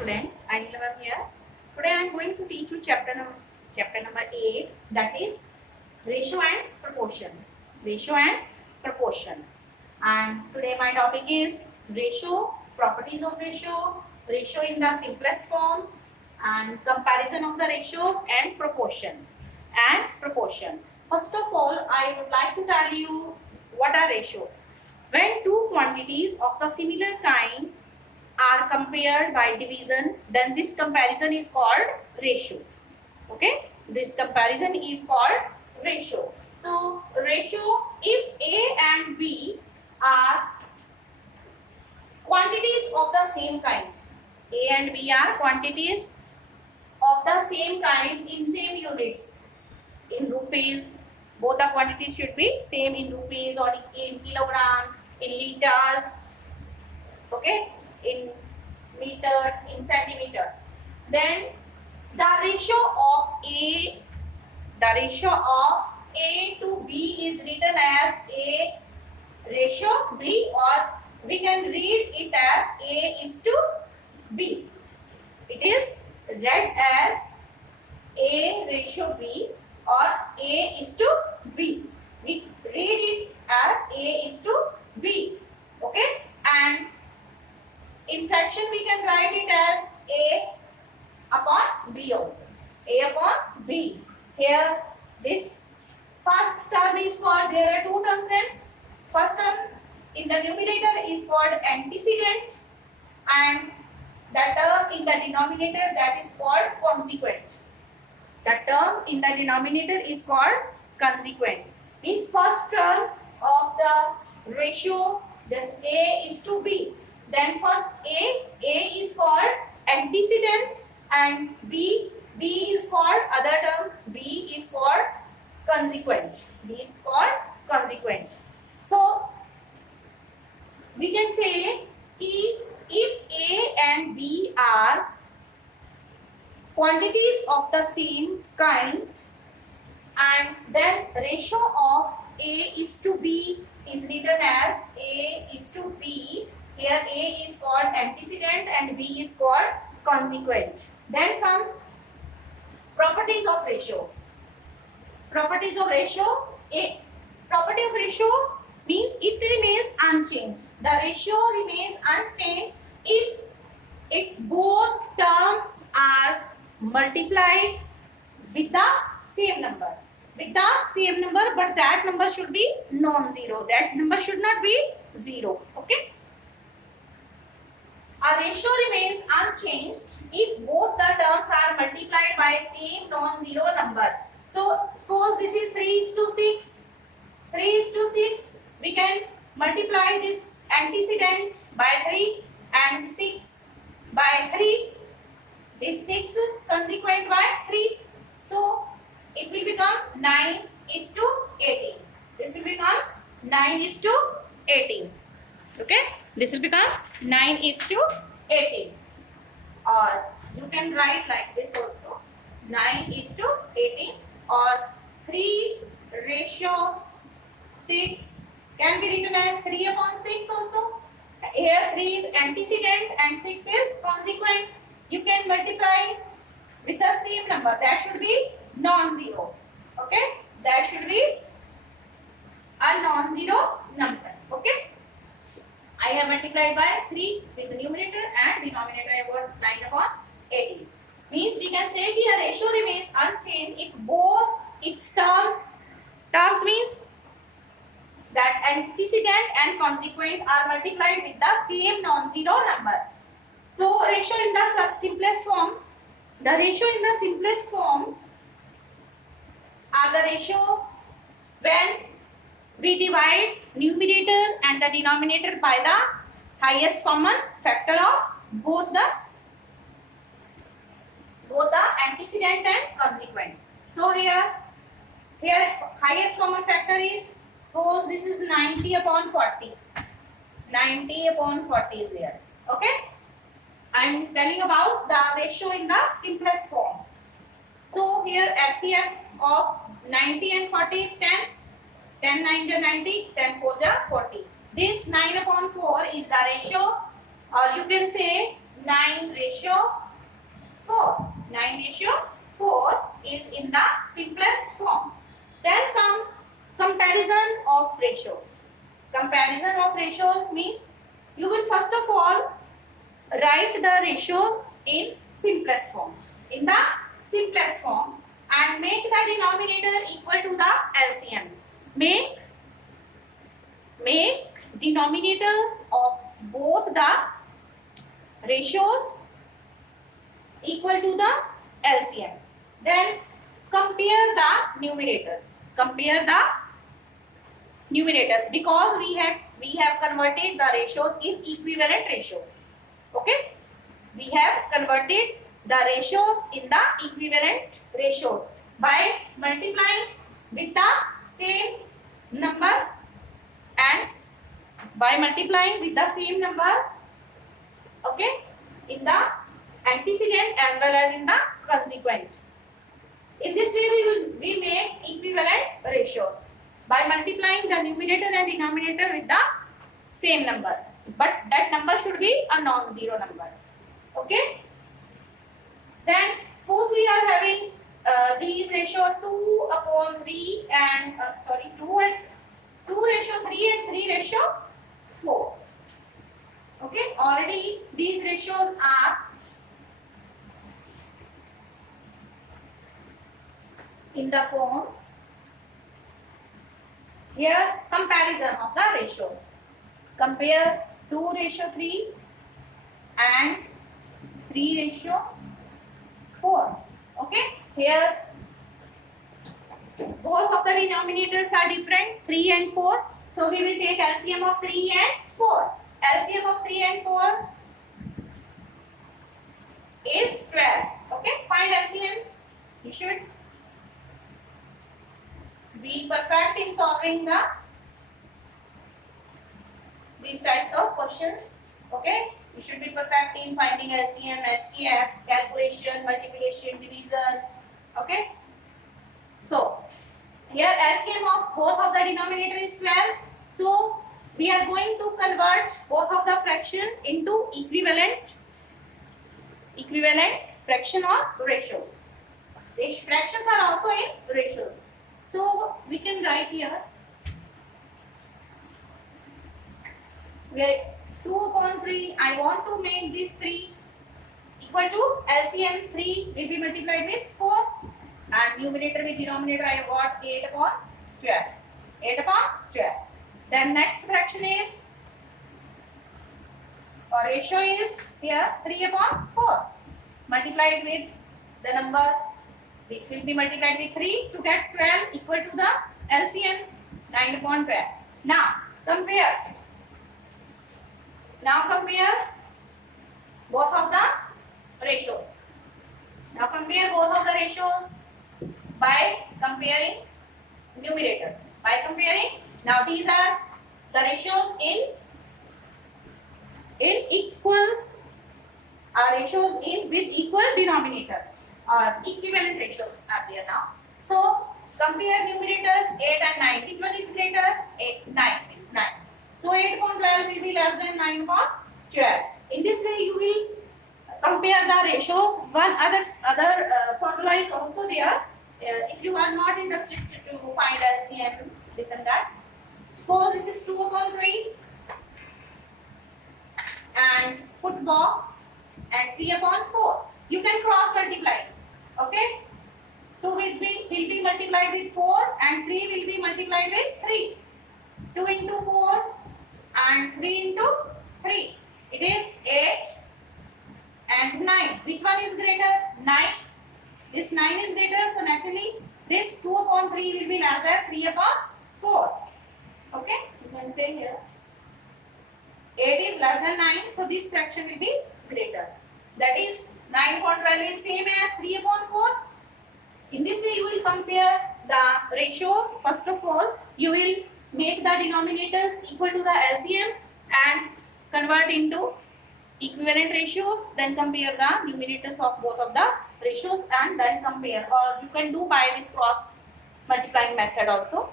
students. I Nilavam here. Today I am going to teach you chapter number 8, that is ratio and proportion. Ratio and proportion. And today my topic is ratio, properties of ratio, ratio in the simplest form, and comparison of the ratios and proportion. First of all, I would like to tell you what are ratio. When two quantities of the similar kind are compared by division, then this comparison is called ratio. Okay, this comparison is called ratio. So ratio, if A and B are quantities of the same kind, A and B are quantities of the same kind in same units, in rupees. Both the quantities should be same in rupees or in kilogram, in liters, okay, in meters, in centimeters. Then the ratio of A to B is written as A ratio B, or we can read it as A is to B. It is read as A ratio B or A is to B. We read it as A is to B. Okay, and in fraction we can write it as A upon B also. A upon B. Here this first term is called, there are two terms then. First term in the numerator is called antecedent, and the term in the denominator, that is called consequent. The term in the denominator is called consequent. Means first term of the ratio, that A is to B. Then first A is called antecedent, and B is called, other term B is called consequent. B is called consequent. So we can say if A and B are quantities of the same kind, and then ratio of A is to B is written as A is to B. Here A is called antecedent and B is called consequent. Then comes properties of ratio. Properties of ratio. A property of ratio means it remains unchanged. The ratio remains unchanged if its both terms are multiplied with the same number. With the same number, but that number should be non-zero. That number should not be zero. Okay. A ratio remains unchanged if both the terms are multiplied by same non-zero number. So suppose this is 3 is to 6. 3 is to 6. We can multiply this antecedent by 3 and 6 by 3. This 6 consequent by 3. So it will become 9 is to 18. This will become 9 is to 18. Okay. This will become 9 is to 18. Or you can write like this also. 9 is to 18, or 3 ratio 6 can be written as 3 upon 6 also. Here 3 is antecedent and 6 is consequent. You can multiply with the same number. That should be non-zero. Okay. That should be a non-zero number. Okay. I have multiplied by 3 with the numerator, and denominator I got 9 upon 18. Means we can say the ratio remains unchanged if both its terms means that antecedent and consequent are multiplied with the same non-zero number. So ratio in the simplest form, the ratio in the simplest form are the ratio when we divide numerator and the denominator by the highest common factor of both the antecedent and consequent. So here highest common factor is, suppose this is 90 upon 40. 90 upon 40 is there. Okay. I am telling about the ratio in the simplest form. So here LCM of 90 and 40 is 10. 10 9 are 90, 10 4 are 40. This 9 upon 4 is the ratio, or you can say 9:4. 9:4 is in the simplest form. Then comes comparison of ratios. Comparison of ratios means you will first of all write the ratio in simplest form. In the simplest form, and make the denominator equal to the LCM. Make denominators of both the ratios equal to the LCM. Then compare the numerators. Compare the numerators because we have converted the ratios in equivalent ratios. Okay, we have converted the ratios in the equivalent ratios by multiplying with the same number and by multiplying with the same number, okay, in the antecedent as well as in the consequent. In this way we make equivalent ratios by multiplying the numerator and denominator with the same number, but that number should be a non-zero number. Okay, then suppose we are having these ratio 2/3 and 2:3 and 3:4. Okay, already these ratios are in the form. Here comparison of the ratio. Compare 2:3 and 3:4. Okay, here both of the denominators are different, 3 and 4. So we will take LCM of 3 and 4. LCM of 3 and 4 is 12. Okay, find LCM. You should be perfect in solving these types of questions. Okay, you should be perfect in finding LCM, HCF, calculation, multiplication, division. Okay, so here LCM of both of the denominator is 12. So we are going to convert both of the fraction into equivalent fraction or ratios. These fractions are also in ratios. So we can write here where 2/3. I want to make this 3 equal to LCM. 3 will be multiplied with 4 and numerator with denominator I got 8/12. 8/12. Then next fraction is or ratio is here 3/4 multiplied with the number which will be multiplied with 3 to get 12 equal to the LCM 9/12. Now compare both of the ratios. Now compare both of the ratios by comparing numerators. By comparing, now these are the ratios in equal ratios with equal denominators or equivalent ratios are there now. So compare numerators 8 and 9. Which one is greater? 8, 9 is 9. So 8/12 will be less than 9/12. In this way you will compare the ratios. One other formula is also there. If you are not interested to find LCM, listen that. Suppose this is 2/3 and put box and 3/4. You can cross multiply. Okay, 2 will be multiplied with 4 and 3 will be multiplied with 3. 2 into 4 and 3 into 3. It is 8 and 9. Which one is greater? 9. This 9 is greater, so naturally this 2/3 will be less than 3/4. Okay, you can say here 8 is less than 9, so this fraction will be greater. That is 9/12 is same as 3/4. In this way you will compare the ratios. First of all, you will make the denominators equal to the LCM and convert into equivalent ratios. Then compare the numerators of both of the ratios and then compare, or you can do by this cross multiplying method also.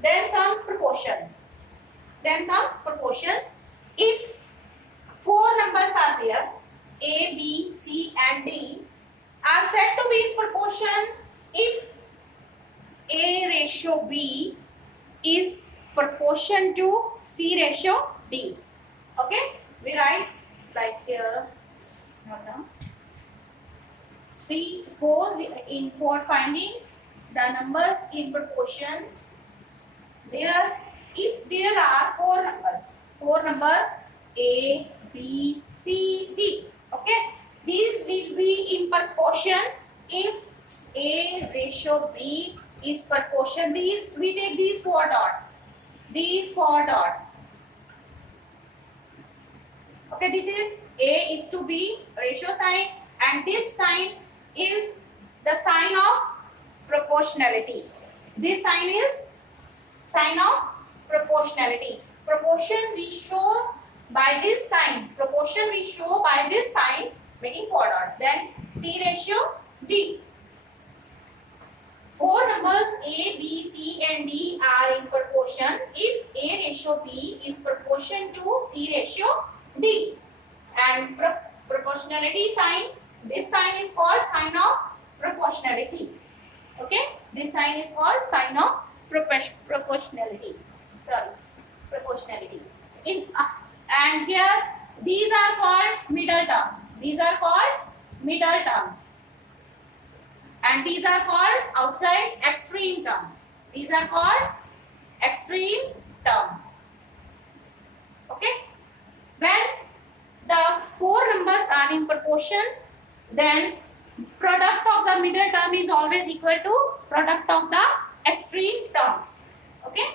Then comes proportion. If four numbers are there, A, B, C and D are said to be in proportion if A ratio B is proportion to C ratio D. Okay, we write like here. Note down. See, suppose in for finding the numbers in proportion, there if there are four numbers A, B, C, D. Okay, these will be in proportion if A ratio B is proportion. These we take these four dots. These four dots. Okay, this is A is to B ratio sign, and this sign is the sign of proportionality. This sign is sign of proportionality. Proportion we show by this sign. Proportion we show by this sign, making four dots. Then C ratio D. Four numbers A, B, C and D are in proportion if A ratio B is proportion to C ratio D. And proportionality sign, this sign is called sign of proportionality. Okay, this sign is called sign of proportionality. Sorry, proportionality. And here these are called middle terms. These are called middle terms. And these are called outside extreme terms. These are called extreme terms. Okay. When the four numbers are in proportion, then product of the middle term is always equal to product of the extreme terms. Okay.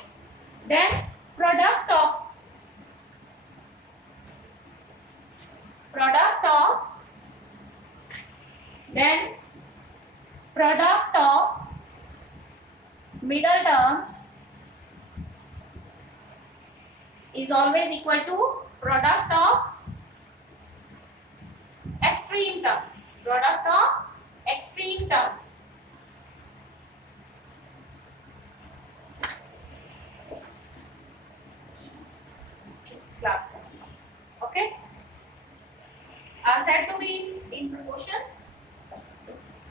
Then product of middle term is always equal to product of extreme terms. Product of extreme terms. Class. Okay. Are said to be in proportion.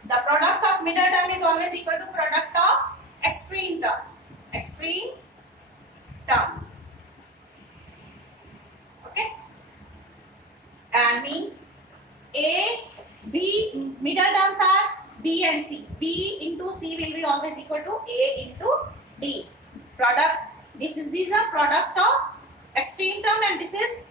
The product of middle term is always equal to product of extreme terms. Extreme terms. Okay. And means A, B, middle terms are B and C. B into C will be always equal to A into D. Product. These are product of extreme term, and this is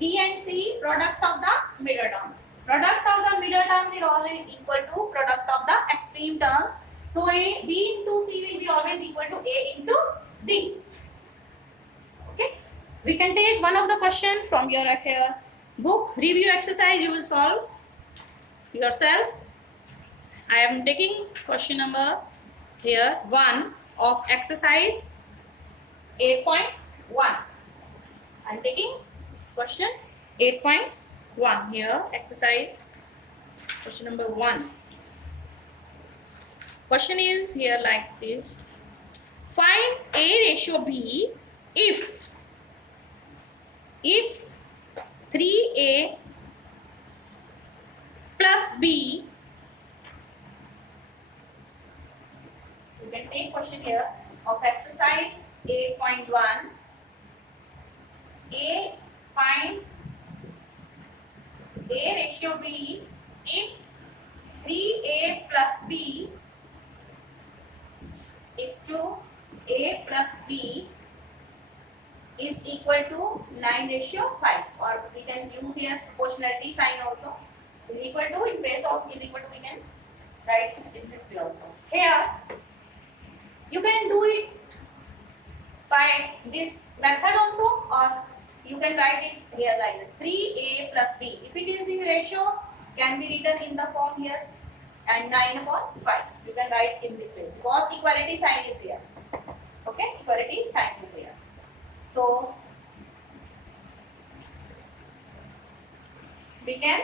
B and C product of the middle term. Product of the middle term is always equal to product of the extreme term. So A, B into C will be always equal to A into D. Okay. We can take one of the question from your book. Review exercise you will solve yourself. I am taking question number here 1 of exercise 8.1. I am taking question 8.1 here, exercise question number 1. Question is here like this. Find A ratio B if 3A plus B. You can take question here of exercise 8.1. A, find A ratio B if 3A plus B is to A plus B is equal to 9 ratio 5, or we can use here proportionality sign also. Is equal to, in place of is equal to, we can write in this way also. Here you can do it by this method also, or you can write it here like this, 3A plus B. If it is in ratio, can be written in the form here, and 9 upon 5. You can write in this way because equality sign is here. Okay, equality sign is here. So we can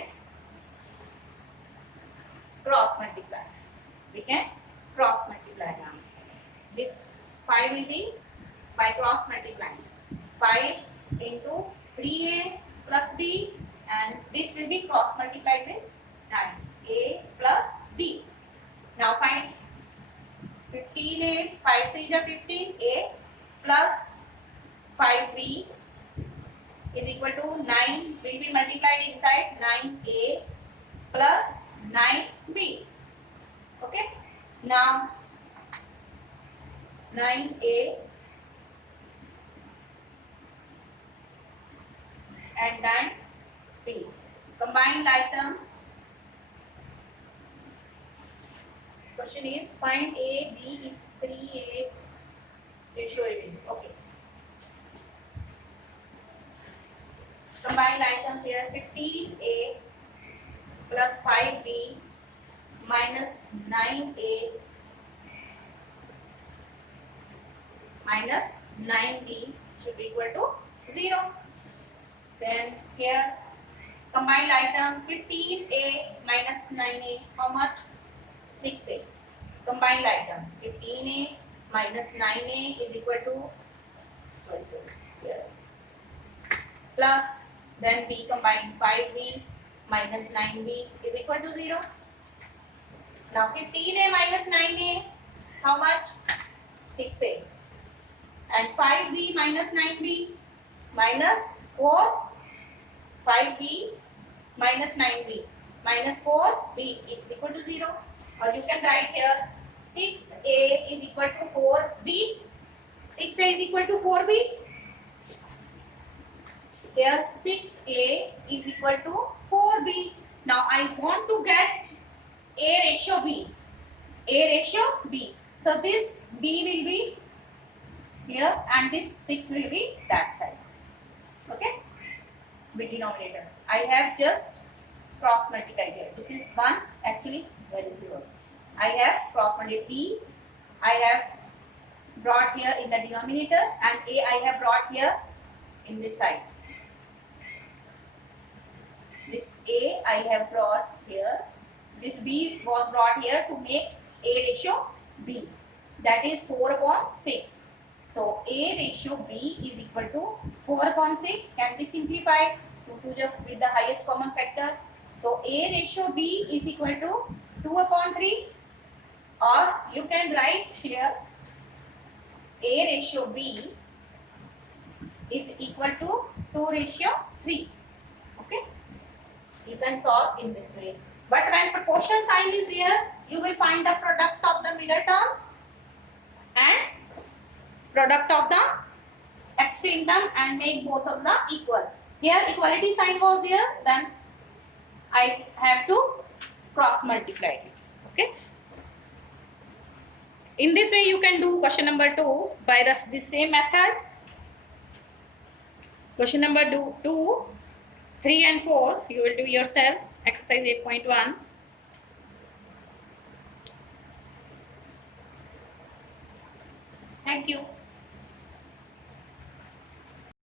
cross multiply. We can cross multiply now. This 5 will be by cross multiplying. 5 into 3A plus B and this will be cross multiplied with 9. A plus B. Now find 15A, 5 3 is 15, A plus 5B is equal to 9, will be multiplied inside 9A plus 9B. Okay. Now 9A and 9B. Combine like terms. Question is find A, B if 3A ratio is. Okay. Combine items here 15A plus 5B minus 9A minus 9B should be equal to 0. Then here combined item 15A minus 9A, how much? 6A. Combined item 15A minus 9A is equal to here plus then B combined 5B minus 9B is equal to 0. Now 15A minus 9A, how much? 6A. And 5B minus 9B minus 4, 5B minus 9B minus 4B is equal to 0. Or you can write here 6A is equal to 4B. 6A is equal to 4B. Here 6A is equal to 4B. Now I want to get A ratio B. A ratio B. So this B will be here and this 6 will be that side. Okay. With denominator. I have just cross multiplied here. This is 1 actually where is 0. I have cross multiplied B. I have brought here in the denominator and A I have brought here in this side. This A I have brought here. This B was brought here to make A ratio B. That is 4 upon 6. So A ratio B is equal to 4 upon 6 can be simplified with the highest common factor. So A ratio B is equal to 2 upon 3, or you can write here A ratio B is equal to 2 ratio 3. Okay. You can solve in this way. But when proportion sign is there, you will find the product of the middle term and product of the extreme term and make both of them equal. Here equality sign was there, then I have to cross multiply it. Okay. In this way you can do question number 2 by the same method. Question number 2, 3 and 4 you will do yourself. Exercise 8.1. Thank you.